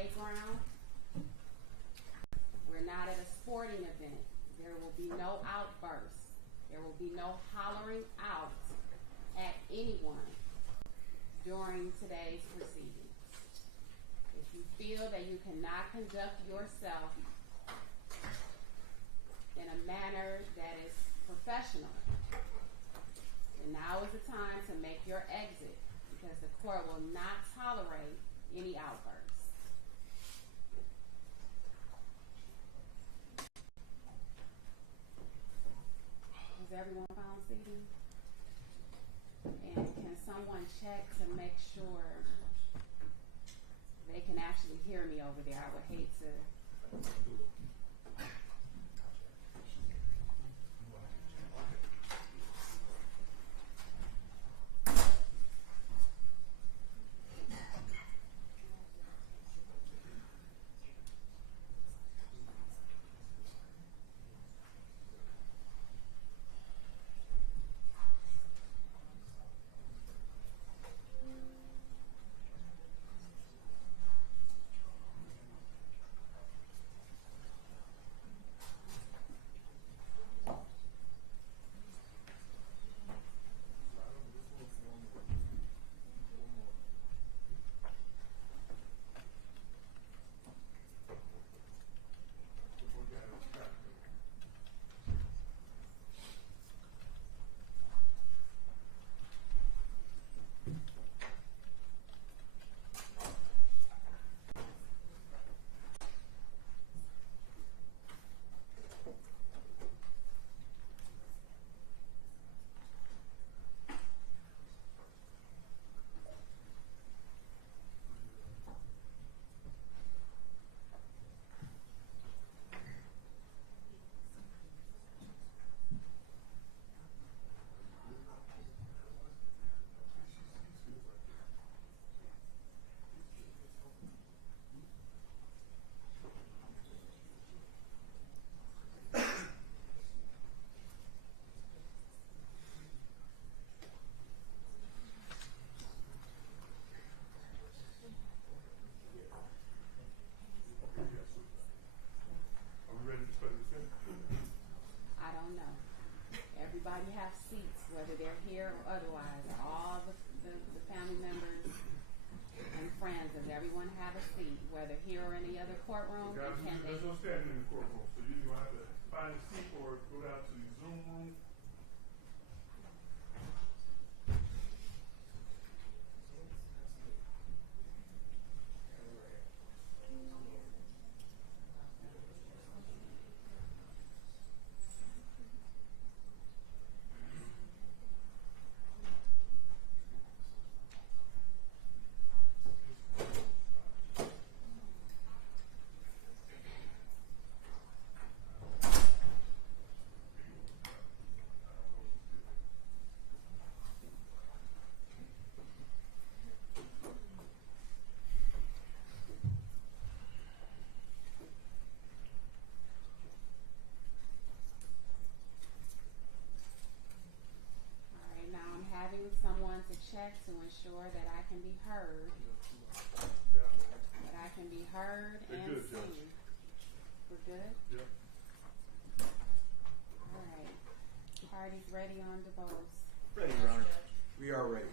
playground. We're not at a sporting event. There will be no outbursts. There will be no hollering out at anyone during today's proceedings. If you feel that you cannot conduct yourself in a manner that is professional, then now is the time to make your exit, because the court will not tolerate any outbursts. Has everyone found seating? And can someone check to make sure they can actually hear me over there? I would hate to. Everybody have seats, whether they're here or otherwise. All the family members and friends, does everyone have a seat, whether here or any other courtroom? Guys, there's no standing in the courtroom, so you're going to have to find a seat or go down to the Zoom room. Someone to check to ensure that I can be heard. That I can be heard and good, seen. Judge. We're good? Yep. All right. Parties ready on divorce? Ready, Your Honor. We are ready.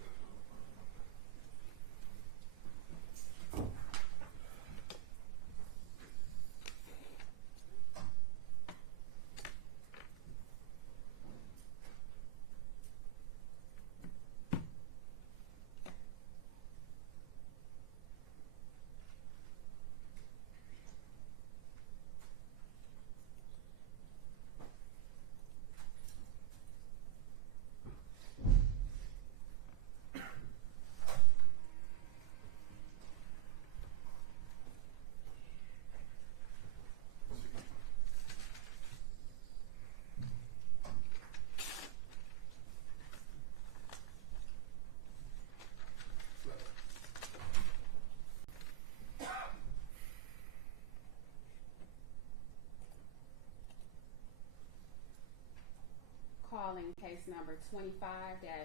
number 25-001446.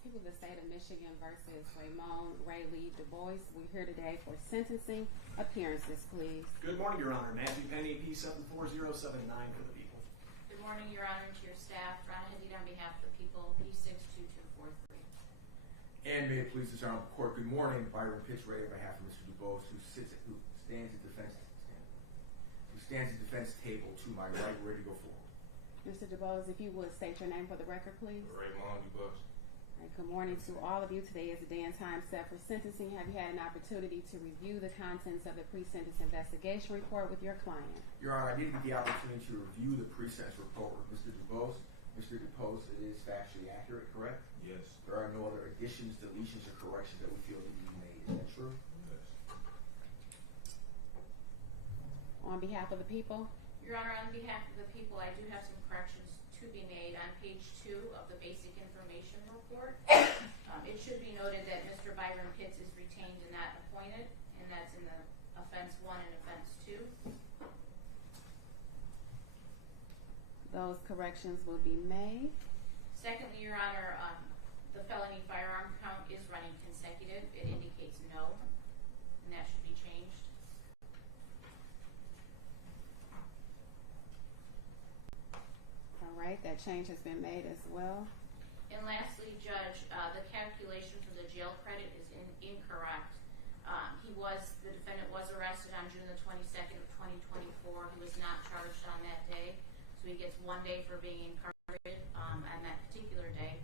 People of the state of Michigan versus Raymond Ray Lee Du Bois. We're here today for sentencing appearances, please. Good morning, Your Honor. Matthew Penny, P74079 for the people. Good morning, Your Honor, and to your staff. Ron Hadid on behalf of the people, P62243. And may it please this honorable court, good morning. Byron Pitchray on behalf of Mr. Du Bois, who stands at defense table to my right, ready to go forward. Mr. Du Bois, if you would state your name for the record, please. Raymond Du Bois. All right, good morning to all of you. Today is the day and time set for sentencing. Have you had an opportunity to review the contents of the pre-sentence investigation report with your client? Your Honor, I did get the opportunity to review the pre-sentence report with Mr. Du Bois. Mr. Du Bois, it is factually accurate, correct? Yes. There are no other additions, deletions, or corrections that we feel need to be made. Is that true? Yes. On behalf of the people? Your Honor, on behalf of the people, I do have some corrections to be made on page 2 of the basic information report. It should be noted that Mr. Byron Pitts is retained and not appointed, and that's in the offense 1 and offense 2. Those corrections will be made. Secondly, Your Honor, the felony firearm count is running consecutive. It indicates no, and that should be changed. All right, that change has been made as well. And lastly, Judge, the calculation for the jail credit is incorrect. The defendant was arrested on June the 22nd of 2024. He was not charged on that day, so he gets 1 day for being incarcerated on that particular day.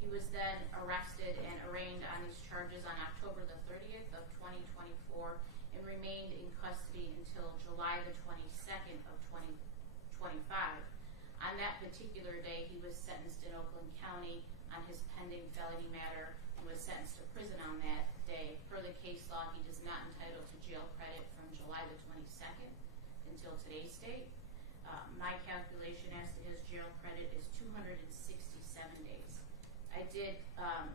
He was then arrested and arraigned on these charges on October the 30th of 2024 and remained in custody until July the 22nd of 2025. On that particular day, he was sentenced in Oakland County on his pending felony matter and was sentenced to prison on that day. Per the case law, he is not entitled to jail credit from July the 22nd until today's date. My calculation as to his jail credit is 267 days. I did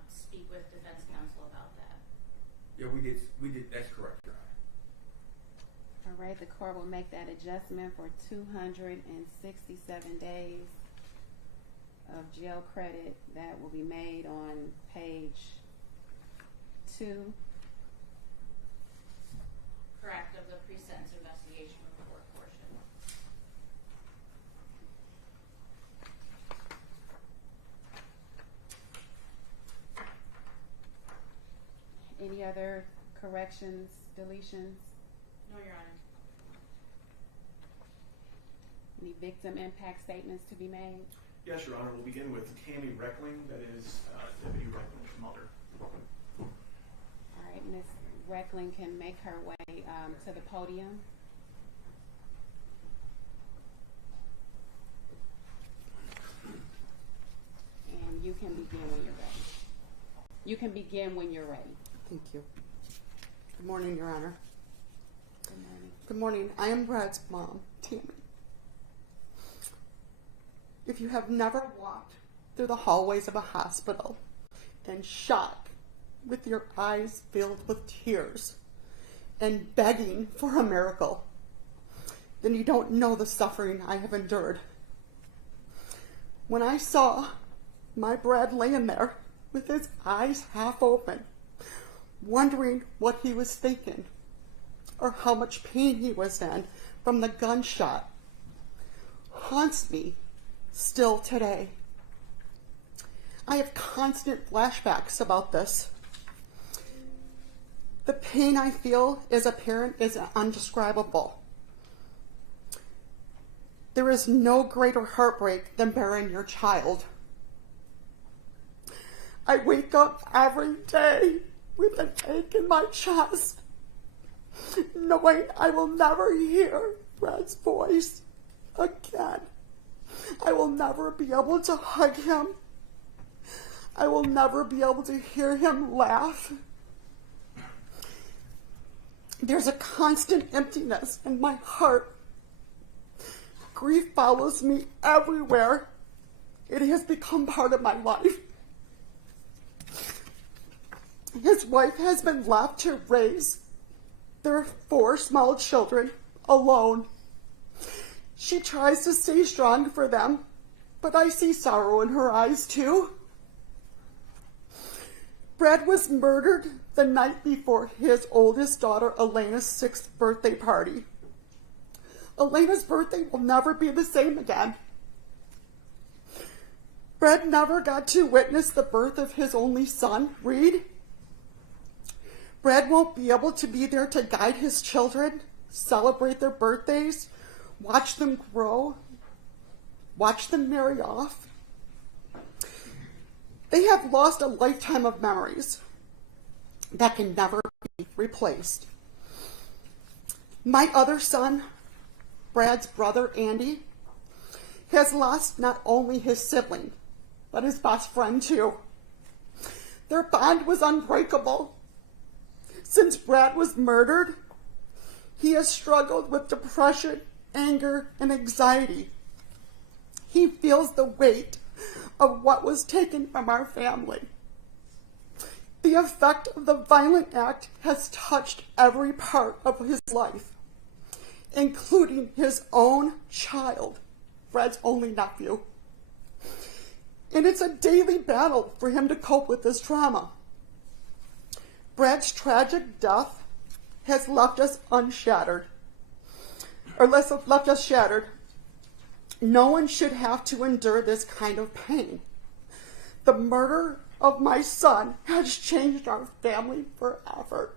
speak with defense counsel about that. Yeah, we did. That's correct, Your Honor. All right, the court will make that adjustment for 267 days of jail credit. That will be made on page 2. Correct, of the pre-sentence investigation report portion. Any other corrections, deletions? No, Your Honor. Any victim impact statements to be made? Yes, Your Honor. We'll begin with Tammy Reckling, that is Deputy Reckling's mother. All right, Ms. Reckling can make her way to the podium. And you can begin when you're ready. You can begin when you're ready. Thank you. Good morning, Your Honor. Good morning. Good morning. I am Brad's mom, Tammy. If you have never walked through the hallways of a hospital in shock, with your eyes filled with tears and begging for a miracle, then you don't know the suffering I have endured. When I saw my Brad laying there with his eyes half open, wondering what he was thinking or how much pain he was in from the gunshot, haunts me still today. I have constant flashbacks about this. The pain I feel as a parent is undescribable. There is no greater heartbreak than burying your child. I wake up every day with an ache in my chest, knowing I will never hear Brad's voice again. I will never be able to hug him. I will never be able to hear him laugh. There's a constant emptiness in my heart. Grief follows me everywhere. It has become part of my life. His wife has been left to raise their 4 small children alone. She tries to stay strong for them, but I see sorrow in her eyes too. Brad was murdered the night before his oldest daughter Elena's 6th birthday party. Elena's birthday will never be the same again. Brad never got to witness the birth of his only son, Reed. Brad won't be able to be there to guide his children, celebrate their birthdays, watch them grow, watch them marry off. They have lost a lifetime of memories that can never be replaced. My other son, Brad's brother, Andy, has lost not only his sibling, but his best friend too. Their bond was unbreakable. Since Brad was murdered, he has struggled with depression, anger, and anxiety. He feels the weight of what was taken from our family. The effect of the violent act has touched every part of his life, including his own child, Brad's only nephew. And it's a daily battle for him to cope with this trauma. Brad's tragic death has left us unshattered, or left us shattered. No one should have to endure this kind of pain. The murder of my son has changed our family forever.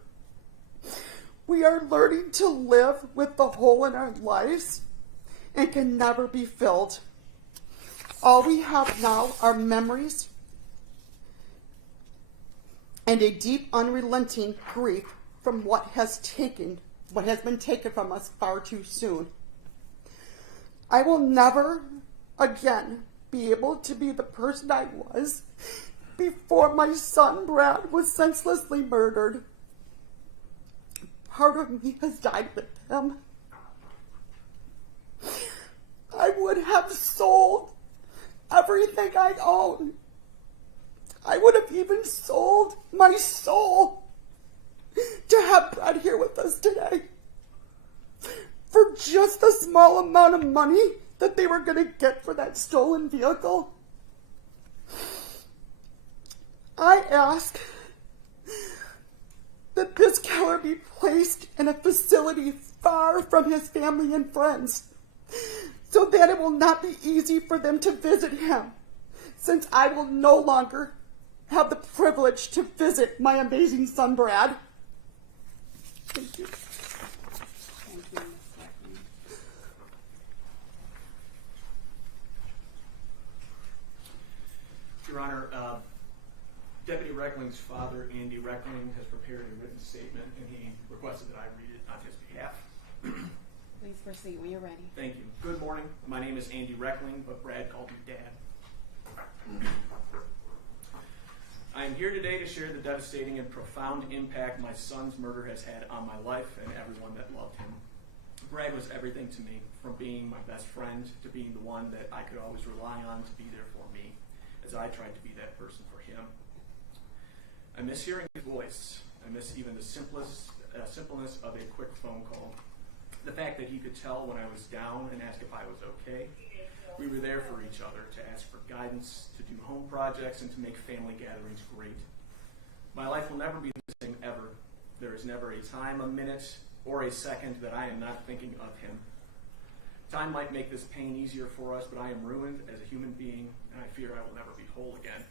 We are learning to live with the hole in our lives and can never be filled. All we have now are memories and a deep, unrelenting grief from what has been taken from us far too soon. I will never again be able to be the person I was before my son Brad was senselessly murdered. Part of me has died with him. I would have sold everything I own. I would have even sold my soul to have Brad here with us today. For just the small amount of money that they were going to get for that stolen vehicle. I ask that this killer be placed in a facility far from his family and friends, so that it will not be easy for them to visit him, since I will no longer have the privilege to visit my amazing son, Brad. Thank you. Thank you, Ms. Reckling. Your Honor, Deputy Reckling's father, Andy Reckling, has prepared a written statement, and he requested that I read it on his behalf. Please proceed when you're ready. Thank you. Good morning. My name is Andy Reckling, but Brad called me Dad. I am here today to share the devastating and profound impact my son's murder has had on my life and everyone that loved him. Brad was everything to me, from being my best friend to being the one that I could always rely on to be there for me, as I tried to be that person for him. I miss hearing his voice. I miss even the simpleness of a quick phone call. The fact that he could tell when I was down and ask if I was okay. We were there for each other, to ask for guidance, to do home projects, and to make family gatherings great. My life will never be the same ever. There is never a time, a minute, or a second that I am not thinking of him. Time might make this pain easier for us, but I am ruined as a human being, and I fear I will never be whole again.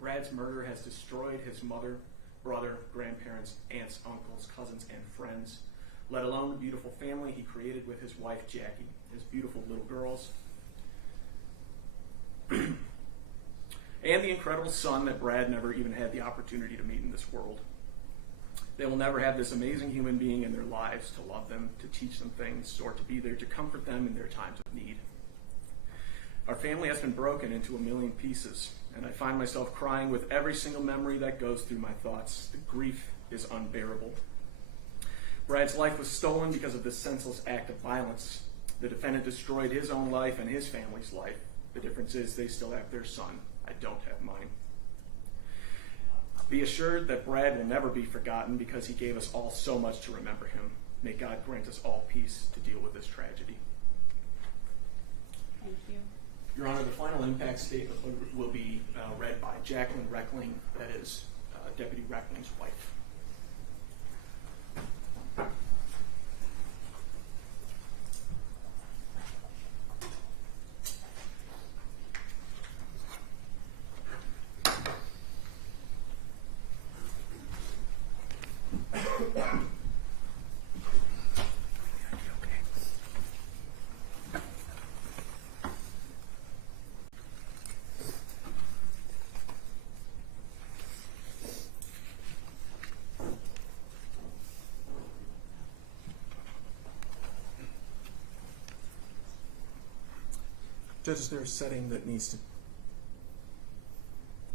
Brad's murder has destroyed his mother, brother, grandparents, aunts, uncles, cousins, and friends, let alone the beautiful family he created with his wife, Jackie, his beautiful little girls, and the incredible son that Brad never even had the opportunity to meet in this world. They will never have this amazing human being in their lives to love them, to teach them things, or to be there to comfort them in their times of need. Our family has been broken into a million pieces, and I find myself crying with every single memory that goes through my thoughts. The grief is unbearable. Brad's life was stolen because of this senseless act of violence. The defendant destroyed his own life and his family's life. The difference is they still have their son. I don't have mine. Be assured that Brad will never be forgotten because he gave us all so much to remember him. May God grant us all peace to deal with this tragedy. Thank you. Your Honor, the final impact statement will be read by Jacqueline Reckling, that is Deputy Reckling's wife. Judge, is there a setting that needs to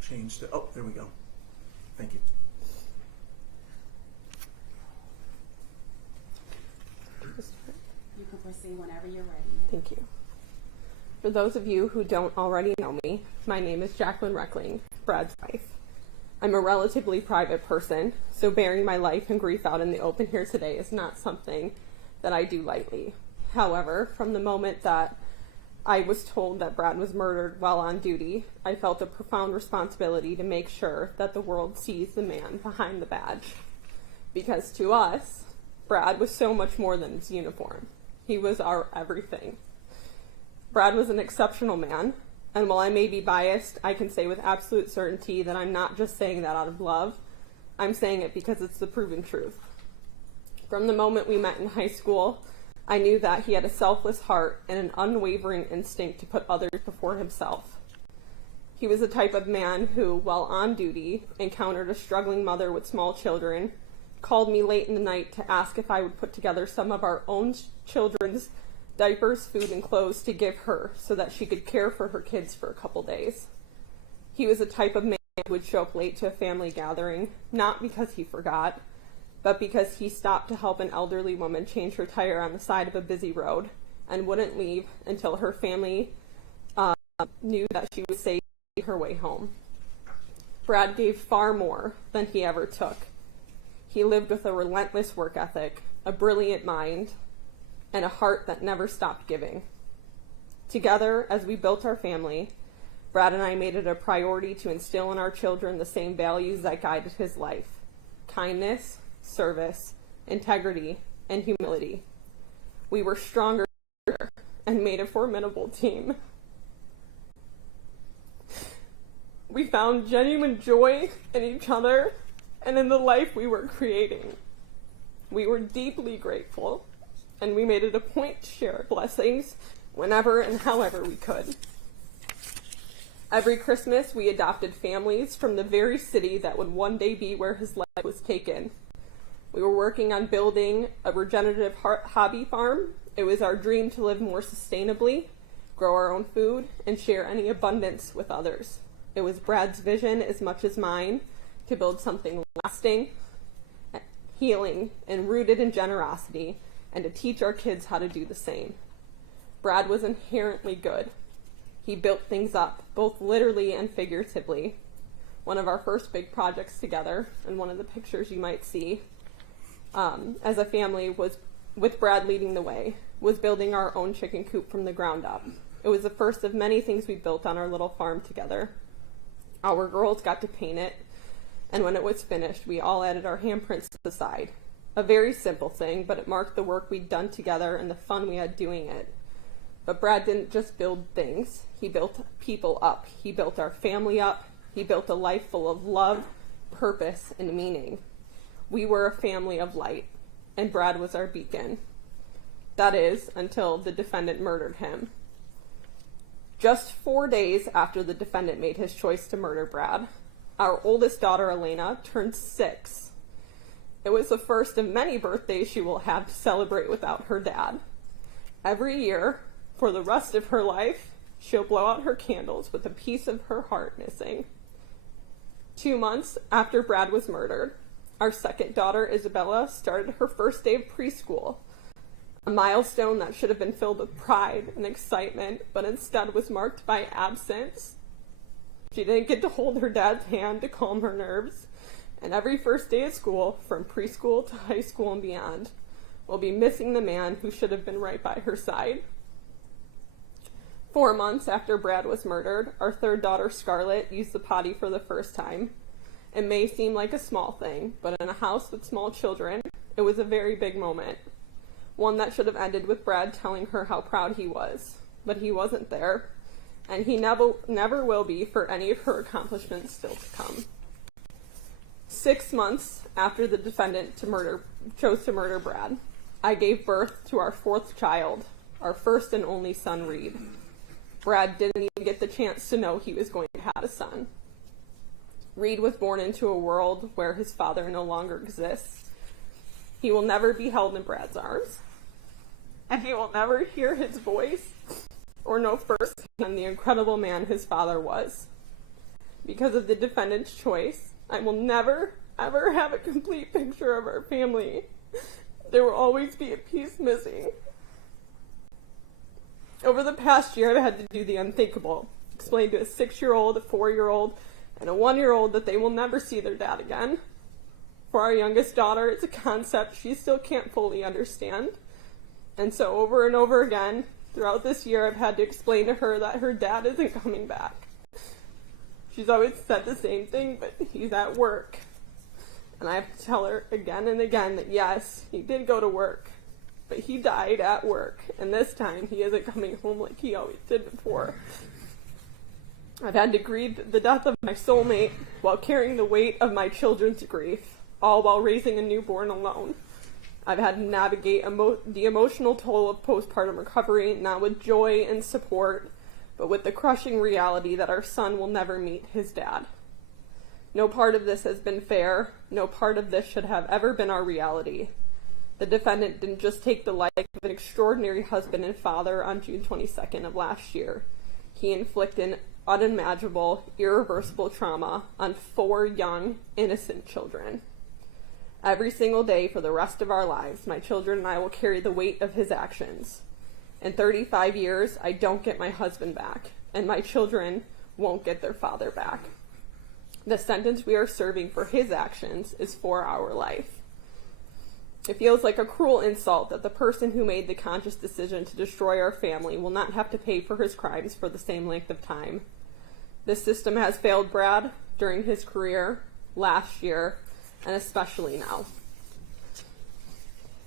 change to, oh, there we go. Thank you. You can proceed whenever you're ready. Thank you. For those of you who don't already know me, my name is Jacqueline Reckling, Brad's wife. I'm a relatively private person, so bearing my life and grief out in the open here today is not something that I do lightly. However, from the moment that I was told that Brad was murdered while on duty, I felt a profound responsibility to make sure that the world sees the man behind the badge. Because to us, Brad was so much more than his uniform. He was our everything. Brad was an exceptional man, and while I may be biased, I can say with absolute certainty that I'm not just saying that out of love, I'm saying it because it's the proven truth. From the moment we met in high school, I knew that he had a selfless heart and an unwavering instinct to put others before himself. He was the type of man who, while on duty, encountered a struggling mother with small children, called me late in the night to ask if I would put together some of our own children's diapers, food, and clothes to give her so that she could care for her kids for a couple days. He was the type of man who would show up late to a family gathering, not because he forgot, but because he stopped to help an elderly woman change her tire on the side of a busy road and wouldn't leave until her family knew that she was safe her way home. Brad gave far more than he ever took. He lived with a relentless work ethic, a brilliant mind, and a heart that never stopped giving. Together, as we built our family, Brad and I made it a priority to instill in our children the same values that guided his life: kindness, service, integrity, and humility. We were stronger and made a formidable team. We found genuine joy in each other and in the life we were creating. We were deeply grateful, and we made it a point to share our blessings whenever and however we could. Every Christmas, we adopted families from the very city that would one day be where his life was taken. We were working on building a regenerative hobby farm. It was our dream to live more sustainably, grow our own food, and share any abundance with others. It was Brad's vision as much as mine to build something lasting, healing, and rooted in generosity, and to teach our kids how to do the same. Brad was inherently good. He built things up, both literally and figuratively. One of our first big projects together, and one of the pictures you might see, as a family, was with Brad leading the way, was building our own chicken coop from the ground up. It was the first of many things we built on our little farm together. Our girls got to paint it, and when it was finished, we all added our handprints to the side. A very simple thing, but it marked the work we'd done together and the fun we had doing it. But Brad didn't just build things. He built people up. He built our family up. He built a life full of love, purpose, and meaning. We were a family of light, and Brad was our beacon. That is, until the defendant murdered him. Just 4 days after the defendant made his choice to murder Brad, our oldest daughter, Elena, turned 6. It was the first of many birthdays she will have to celebrate without her dad. Every year, for the rest of her life, she'll blow out her candles with a piece of her heart missing. 2 months after Brad was murdered, our second daughter, Isabella, started her first day of preschool, a milestone that should have been filled with pride and excitement, but instead was marked by absence. She didn't get to hold her dad's hand to calm her nerves, and every first day of school, from preschool to high school and beyond, will be missing the man who should have been right by her side. 4 months after Brad was murdered, our third daughter, Scarlett, used the potty for the first time. It may seem like a small thing, but in a house with small children, it was a very big moment. One that should have ended with Brad telling her how proud he was. But he wasn't there, and he never will be for any of her accomplishments still to come. 6 months after the defendant chose to murder Brad, I gave birth to our 4th child, our first and only son, Reed. Brad didn't even get the chance to know he was going to have a son. Reed was born into a world where his father no longer exists. He will never be held in Brad's arms, and he will never hear his voice or know firsthand the incredible man his father was. Because of the defendant's choice, I will never, ever have a complete picture of our family. There will always be a piece missing. Over the past year, I've had to do the unthinkable. Explain to a 6-year-old, a 4-year-old, and a 1-year-old that they will never see their dad again. For our youngest daughter, it's a concept she still can't fully understand. And so over and over again, throughout this year, I've had to explain to her that her dad isn't coming back. She's always said the same thing, but he's at work. And I have to tell her again and again that yes, he did go to work, but he died at work, and this time he isn't coming home like he always did before. I've had to grieve the death of my soulmate while carrying the weight of my children's grief, all while raising a newborn alone. I've had to navigate the emotional toll of postpartum recovery, not with joy and support, but with the crushing reality that our son will never meet his dad. No part of this has been fair. No part of this should have ever been our reality. The defendant didn't just take the life of an extraordinary husband and father on June 22nd of last year. He inflicted unimaginable, irreversible trauma on 4 young, innocent children. Every single day for the rest of our lives, my children and I will carry the weight of his actions. In 35 years, I don't get my husband back, and my children won't get their father back. The sentence we are serving for his actions is for our life. It feels like a cruel insult that the person who made the conscious decision to destroy our family will not have to pay for his crimes for the same length of time. This system has failed Brad during his career, last year, and especially now.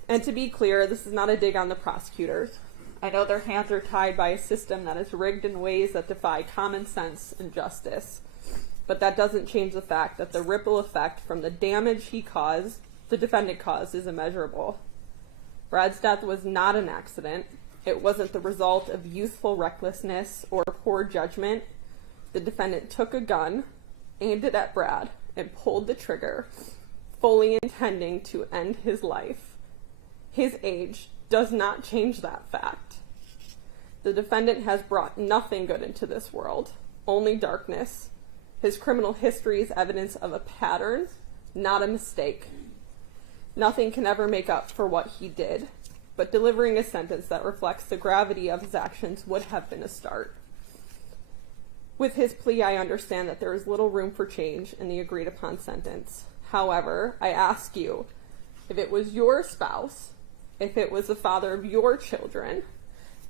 And to be clear, this is not a dig on the prosecutors. I know their hands are tied by a system that is rigged in ways that defy common sense and justice. But that doesn't change the fact that the ripple effect from the damage the defendant caused, is immeasurable. Brad's death was not an accident. It wasn't the result of youthful recklessness or poor judgment. The defendant took a gun, aimed it at Brad, and pulled the trigger, fully intending to end his life. His age does not change that fact. The defendant has brought nothing good into this world, only darkness. His criminal history is evidence of a pattern, not a mistake. Nothing can ever make up for what he did, but delivering a sentence that reflects the gravity of his actions would have been a start. With his plea, I understand that there is little room for change in the agreed upon sentence. However, I ask you, if it was your spouse, if it was the father of your children,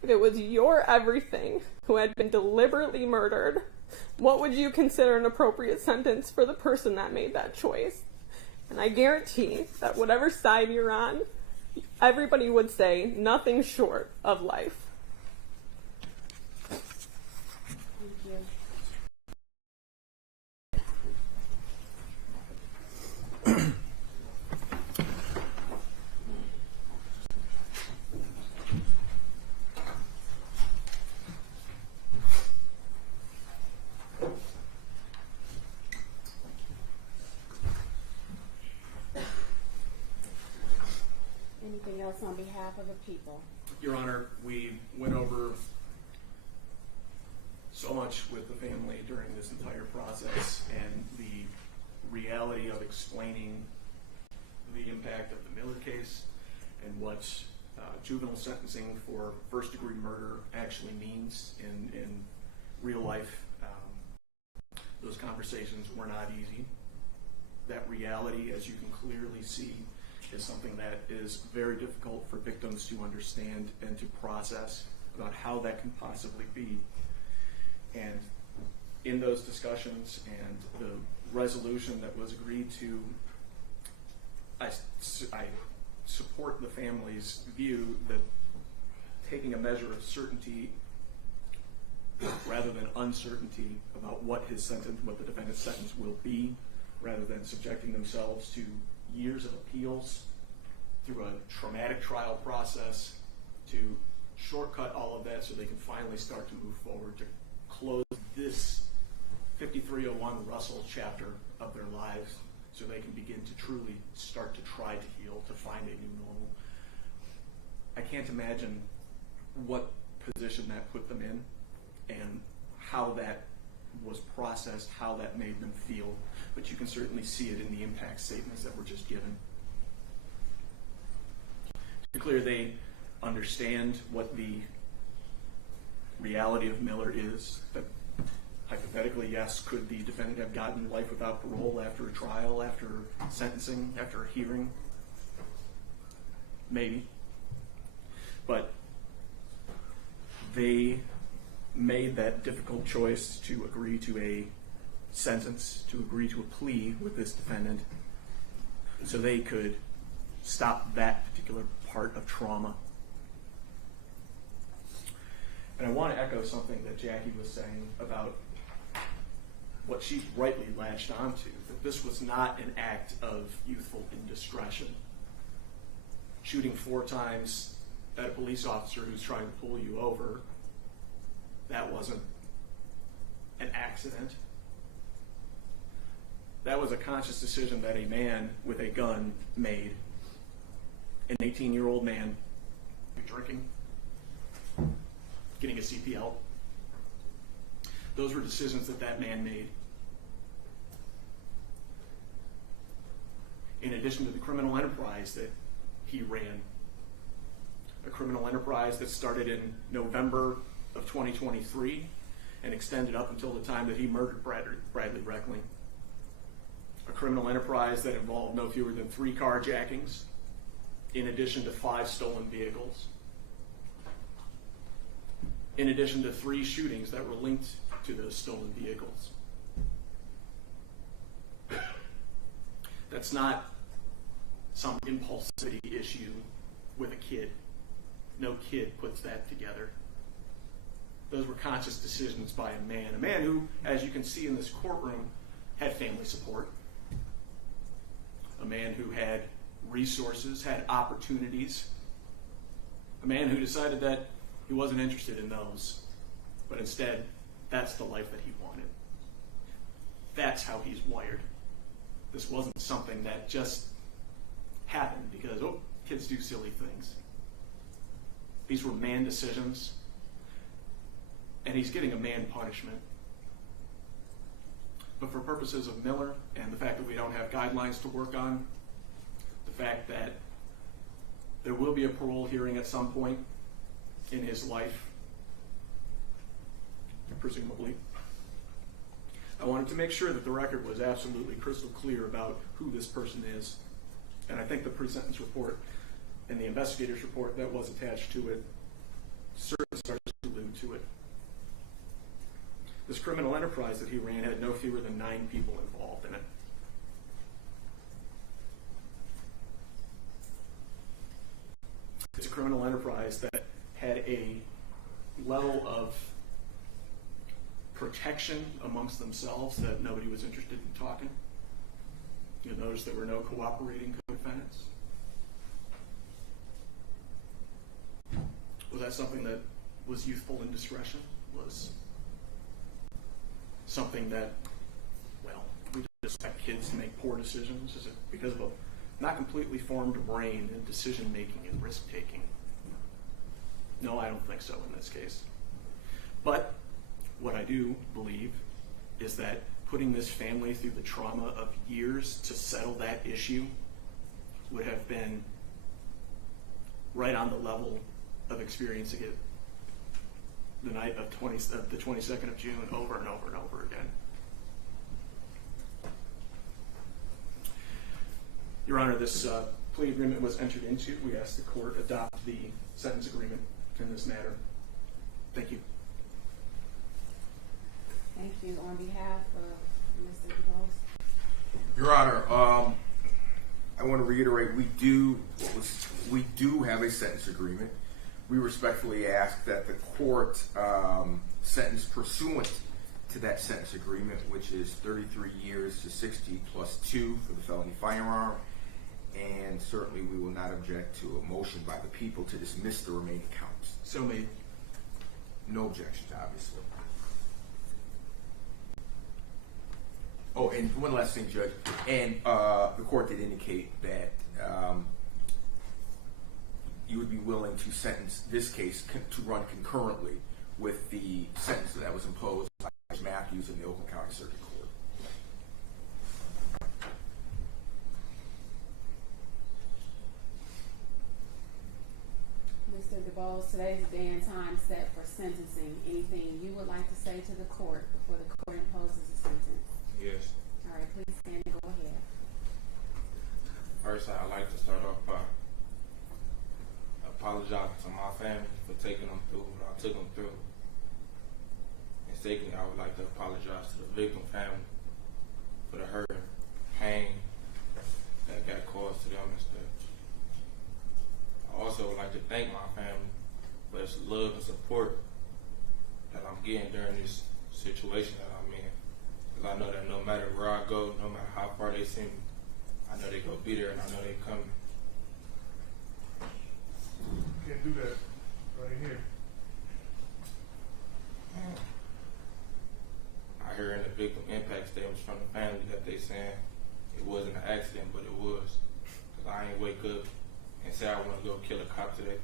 if it was your everything who had been deliberately murdered, what would you consider an appropriate sentence for the person that made that choice? And I guarantee that whatever side you're on, everybody would say nothing short of life. Thank you. Anything else on behalf of the people? Your Honor, we went over so much with the family during this entire process, and the reality of explaining the impact of the Miller case and what juvenile sentencing for first-degree murder actually means in real life. Those conversations were not easy. That reality, as you can clearly see, is something that is very difficult for victims to understand and to process. about how that can possibly be. And in those discussions and the resolution that was agreed to, I support the family's view that taking a measure of certainty rather than uncertainty about what his sentence, what the defendant's sentence will be, rather than subjecting themselves to years of appeals through a traumatic trial process, to shortcut all of that so they can finally start to move forward to close this 5301 Russell chapter of their lives so they can begin to truly start to try to heal, to find a new normal. I can't imagine what position that put them in and how that was processed, how that made them feel, but you can certainly see it in the impact statements that were just given. To be clear, they understand what the reality of Miller is, that hypothetically, yes, could the defendant have gotten life without parole after a trial, after sentencing, after a hearing? Maybe. But they made that difficult choice to agree to a sentence, to agree to a plea with this defendant, so they could stop that particular part of trauma. And I want to echo something that Jackie was saying about what she rightly latched onto, that this was not an act of youthful indiscretion. Shooting 4 times at a police officer who's trying to pull you over, that wasn't an accident. That was a conscious decision that a man with a gun made. An 18-year-old man drinking, getting a CPL. Those were decisions that that man made. In addition to the criminal enterprise that he ran, a criminal enterprise that started in November of 2023 and extended up until the time that he murdered Bradley Reckling. A criminal enterprise that involved no fewer than 3 carjackings, in addition to 5 stolen vehicles, in addition to 3 shootings that were linked to those stolen vehicles. That's not some impulsivity issue with a kid. No kid puts that together. Those were conscious decisions by a man who, as you can see in this courtroom, had family support. A man who had resources, had opportunities. A man who decided that he wasn't interested in those, but instead, that's the life that he wanted. That's how he's wired. This wasn't something that just happened because, oh, kids do silly things. These were man decisions, and he's getting a man punishment. But for purposes of Miller and the fact that we don't have guidelines to work on, the fact that there will be a parole hearing at some point in his life, presumably, I wanted to make sure that the record was absolutely crystal clear about who this person is. And I think the pre-sentence report and the investigator's report that was attached to it certainly starts to allude to it. This criminal enterprise that he ran had no fewer than 9 people involved in it. It's a criminal enterprise that had a level of protection amongst themselves that nobody was interested in talking. You'll notice there were no cooperating co-defendants. Was that something that was youthful indiscretion? Was something that, well, we just expect kids to make poor decisions? Is it because of a not completely formed brain and decision-making and risk-taking? No, I don't think so in this case. But what I do believe is that putting this family through the trauma of years to settle that issue would have been right on the level of experiencing it the night of the 22nd of June over and over and over again. Your Honor, this plea agreement was entered into. We asked the court adopt the sentence agreement in this matter. Thank you. Thank you. On behalf of Mr. DuBose. Your Honor, I want to reiterate, we do have a sentence agreement. We respectfully ask that the court sentence pursuant to that sentence agreement, which is 33 years to 60 plus 2 for the felony firearm, and certainly we will not object to a motion by the people to dismiss the remaining counts. So made. No objections, obviously. Oh, and one last thing, Judge. And the court did indicate that you would be willing to sentence this case to run concurrently with the sentence that was imposed by Judge Matthews in the Oakland County Circuit Court. Mr. DuBose, today's day and time set for sentencing. Anything you would like to say to the court before the court imposes a sentence? Yes. All right, please stand and go ahead. First, I'd like to start off by apologizing to my family for taking them through what I took them through. And secondly, I would like to apologize to the victim family for the hurt and pain that got caused to them and stuff. I also would like to thank my family for its love and support that I'm getting during this situation that I'm in. Because I know that no matter where I go, no matter how far they send me, I know they gonna be there and I know they coming. Can't do that right here. I hear in the victim impact statements from the family that they saying it wasn't an accident, but it was. Because I ain't wake up and say I want to go kill a cop today.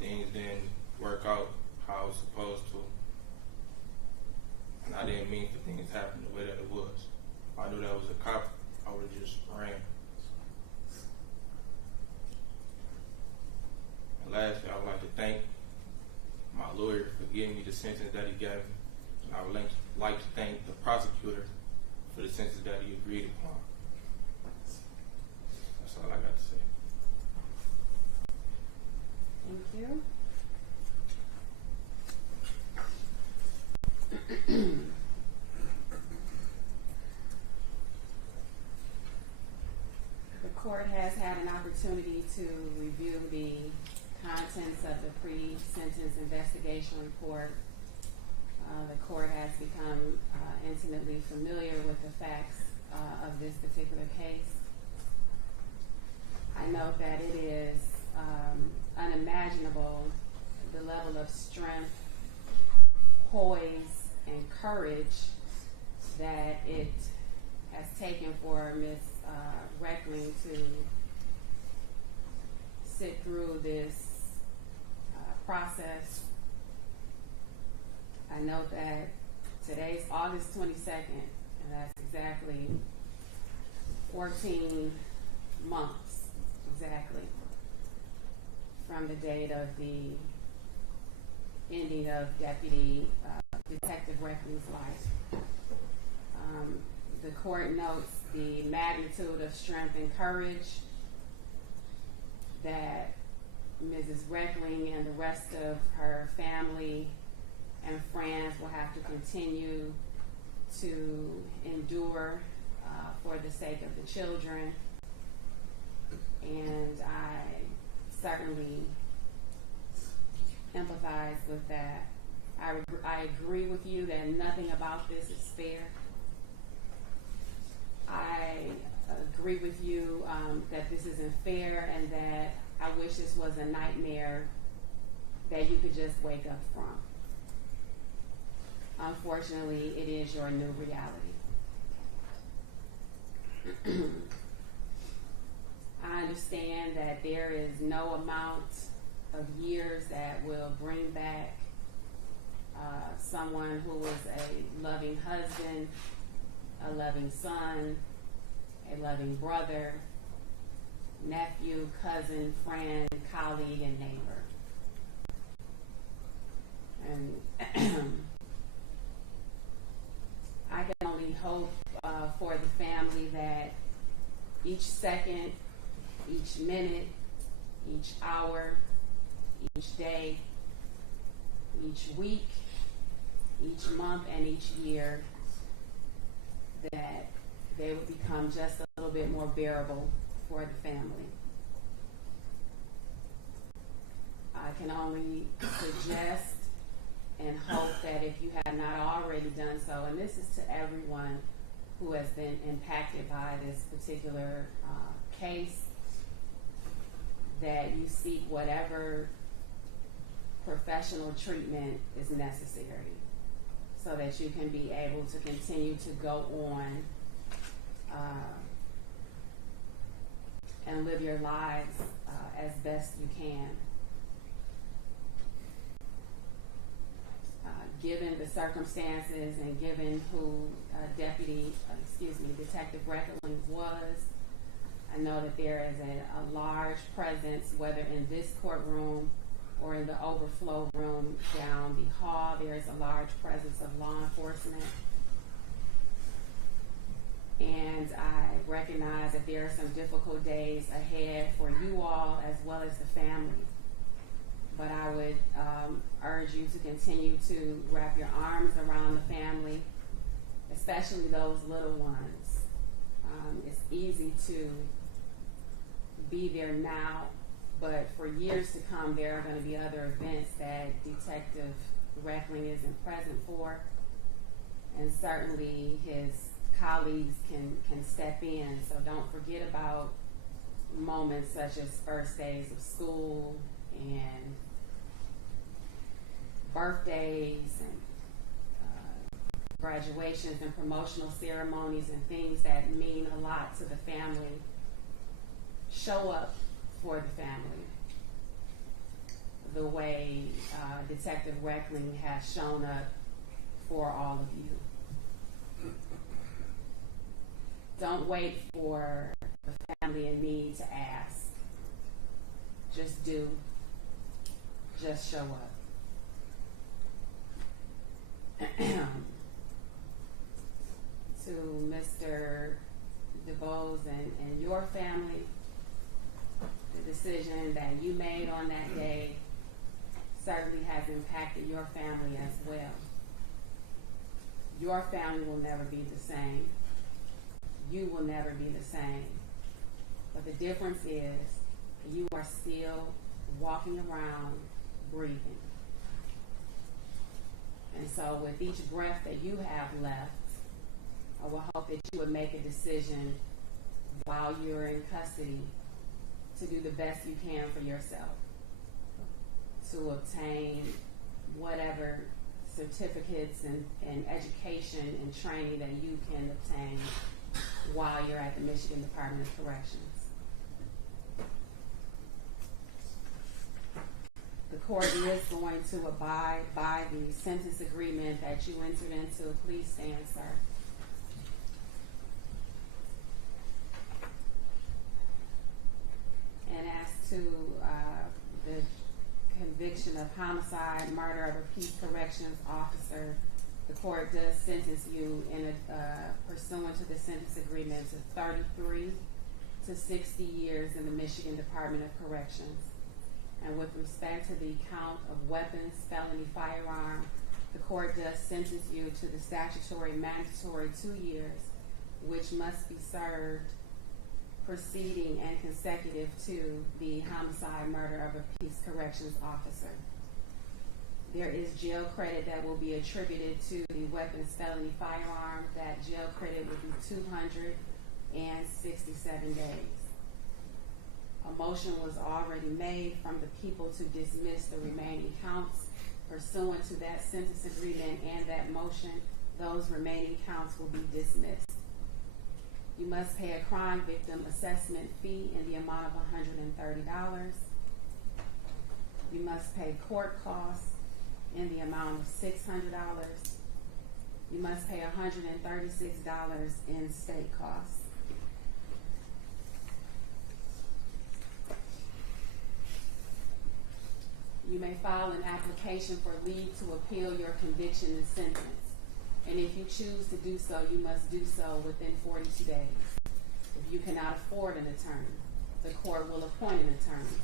Things didn't work out how I was supposed to. And I didn't mean for things to happen the way that it was. If I knew that was a cop, I would have just ran. And lastly, I would like to thank my lawyer for giving me the sentence that he gave me. And I would like to thank the prosecutor for the sentence that he agreed upon. That's all I got to say. Thank you. The court has had an opportunity to review the contents of the pre-sentence investigation report. The court has become intimately familiar with the facts of this particular case. I note that it is unimaginable the level of strength, poise, and courage that it has taken for Ms. Reckling to sit through this process. I note that today's August 22nd, and that's exactly 14 months exactly from the date of the ending of Deputy Detective Reckling's life. The court notes the magnitude of strength and courage that Mrs. Reckling and the rest of her family and friends will have to continue to endure for the sake of the children. And I certainly empathize with that. I agree with you that nothing about this is fair. I agree with you that this isn't fair and that I wish this was a nightmare that you could just wake up from. Unfortunately, it is your new reality. I understand that there is no amount of years that will bring back someone who was a loving husband, a loving son, a loving brother, nephew, cousin, friend, colleague, and neighbor. And I can only hope for the family that each second each minute, each hour, each day, each week, each month, and each year, that they would become just a little bit more bearable for the family. I can only suggest and hope that if you have not already done so, and this is to everyone who has been impacted by this particular case, that you seek whatever professional treatment is necessary so that you can be able to continue to go on and live your lives as best you can. Given the circumstances and given who Detective Reckling was, I know that there is a large presence, whether in this courtroom or in the overflow room down the hall. There is a large presence of law enforcement. And I recognize that there are some difficult days ahead for you all as well as the family. But I would urge you to continue to wrap your arms around the family, especially those little ones. It's easy to be there now, but for years to come, there are going to be other events that Detective Reckling isn't present for, and certainly his colleagues can step in. So don't forget about moments such as first days of school and birthdays and graduations and promotional ceremonies and things that mean a lot to the family. Show up for the family the way Detective Reckling has shown up for all of you. Don't wait for the family in need to ask. Just do. Just show up. To Mr. DeBose and your family, the decision that you made on that day certainly has impacted your family as well. Your family will never be the same. You will never be the same. But the difference is you are still walking around breathing. And so with each breath that you have left, I will hope that you would make a decision while you're in custody to do the best you can for yourself, to obtain whatever certificates and education and training that you can obtain while you're at the Michigan Department of Corrections. The court is going to abide by the sentence agreement that you entered into. Please stand, sir. And as to the conviction of homicide, murder of a peace corrections officer, the court does sentence you in pursuant to the sentence agreement to 33 to 60 years in the Michigan Department of Corrections. And with respect to the count of weapons, felony firearm, the court does sentence you to the statutory mandatory 2 years, which must be served preceding and consecutive to the homicide murder of a peace corrections officer. There is jail credit that will be attributed to the weapons, felony firearm. That jail credit will be 267 days. A motion was already made from the people to dismiss the remaining counts. Pursuant to that sentence agreement and that motion, those remaining counts will be dismissed. You must pay a crime victim assessment fee in the amount of $130. You must pay court costs in the amount of $600. You must pay $136 in state costs. You may file an application for leave to appeal your conviction and sentence. And if you choose to do so, you must do so within 42 days. If you cannot afford an attorney, the court will appoint an attorney.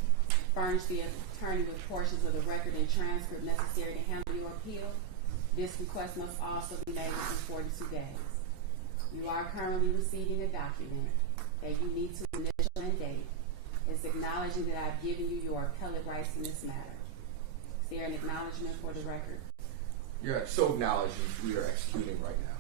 Furnish the attorney with portions of the record and transcript necessary to handle your appeal. This request must also be made within 42 days. You are currently receiving a document that you need to initial and date. It's acknowledging that I've given you your appellate rights in this matter. Is there an acknowledgement for the record? Yeah, so acknowledged we are executing right now.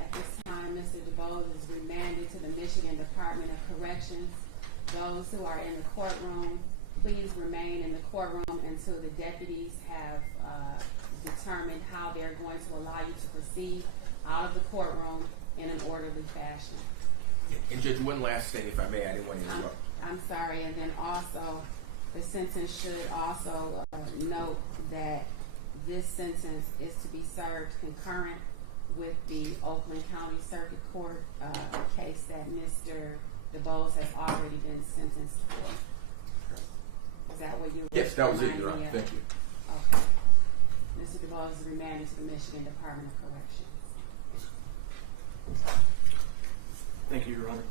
At this time, Mr. DeBose is remanded to the Michigan Department of Corrections. Those who are in the courtroom, please remain in the courtroom until the deputies have determined how they're going to allow you to proceed out of the courtroom in an orderly fashion. And Judge, one last thing, if I may, I didn't want to interrupt. I'm sorry, and then also, the sentence should also note that this sentence is to be served concurrent with the Oakland County Circuit Court case that Mr. DeBose has already been sentenced for. Is that what you were Yes, that was it, reminding Your Honor. me of? Thank you. Okay. Mr. DeBose is remanded to the Michigan Department of Corrections. Thank you, Your Honor.